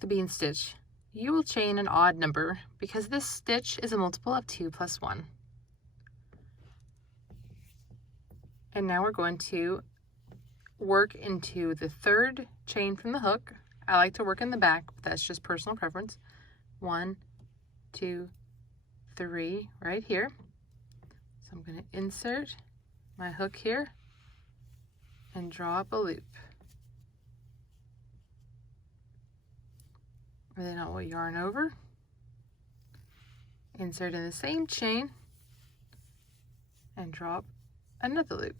the bean stitch, you will chain an odd number because this stitch is a multiple of 2 plus 1. And now we're going to work into the third chain from the hook. I like to work in the back, but that's just personal preference. 1, 2, 3 right here. So I'm going to insert my hook here and draw up a loop. And then I will yarn over, insert in the same chain, and draw up another loop.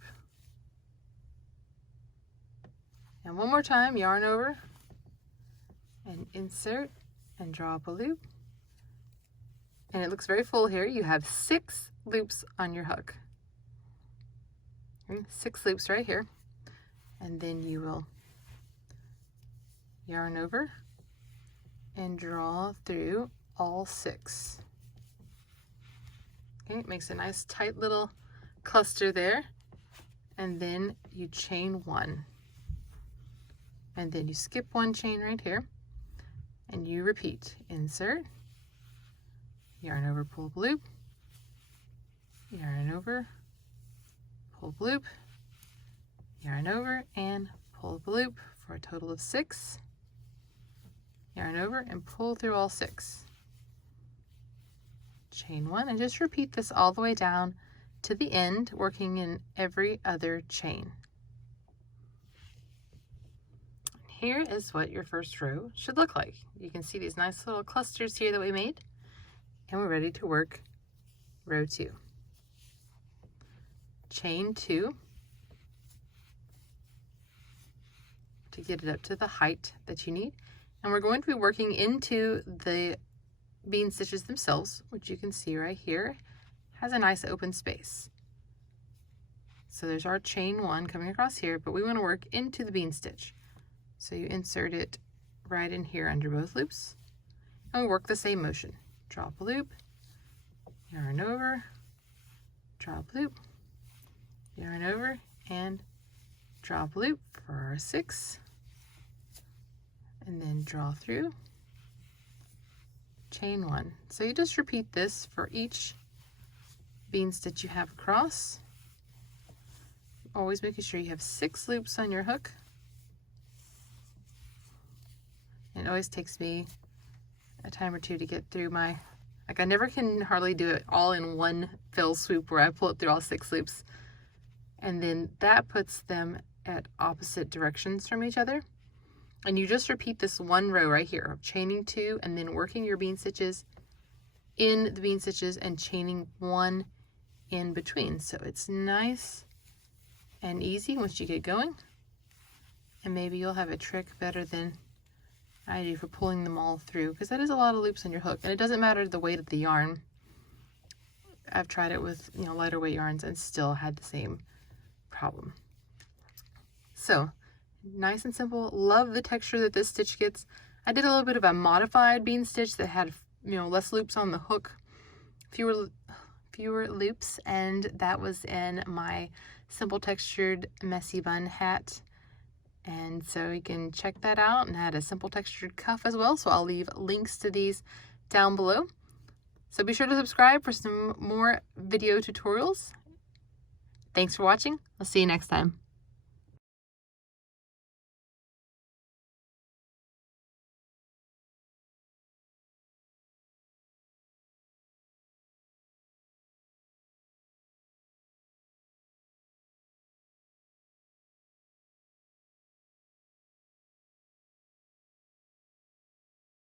And one more time, yarn over and insert and draw up a loop. And it looks very full here. You have 6 loops on your hook. 6 loops right here. And then you will yarn over and draw through all 6. Okay, it makes a nice tight little cluster there. And then you chain 1. And then you skip 1 chain right here. And you repeat. Insert, yarn over, pull up a loop, yarn over, pull up a loop, yarn over, and pull up a loop for a total of 6. Yarn over and pull through all 6. Chain 1 and just repeat this all the way down to the end, working in every other chain. Here is what your first row should look like. You can see these nice little clusters here that we made, and we're ready to work row 2. Chain 2 to get it up to the height that you need. And we're going to be working into the bean stitches themselves, which you can see right here has a nice open space. So there's our chain 1 coming across here, but we want to work into the bean stitch. So you insert it right in here under both loops, and we work the same motion. Drop a loop, yarn over, drop loop, yarn over, and drop loop for our 6, and then draw through, chain 1. So you just repeat this for each bean stitch you have across, always making sure you have 6 loops on your hook. It always takes me a time or two to get through my, I never can hardly do it all in one fell swoop where I pull it through all 6 loops. And then that puts them at opposite directions from each other. And you just repeat this one row right here of chaining 2 and then working your bean stitches in the bean stitches and chaining 1 in between. So it's nice and easy once you get going. And maybe you'll have a trick better than I do for pulling them all through, because that is a lot of loops on your hook, and it doesn't matter the weight of the yarn. I've tried it with lighter weight yarns and still had the same problem. So nice and simple. Love the texture that this stitch gets. I did a little bit of a modified bean stitch that had less loops on the hook, fewer loops, and that was in my simple textured messy bun hat. And so you can check that out, and I had a simple textured cuff as well, so I'll leave links to these down below. So be sure to subscribe for some more video tutorials. Thanks for watching. I'll see you next time.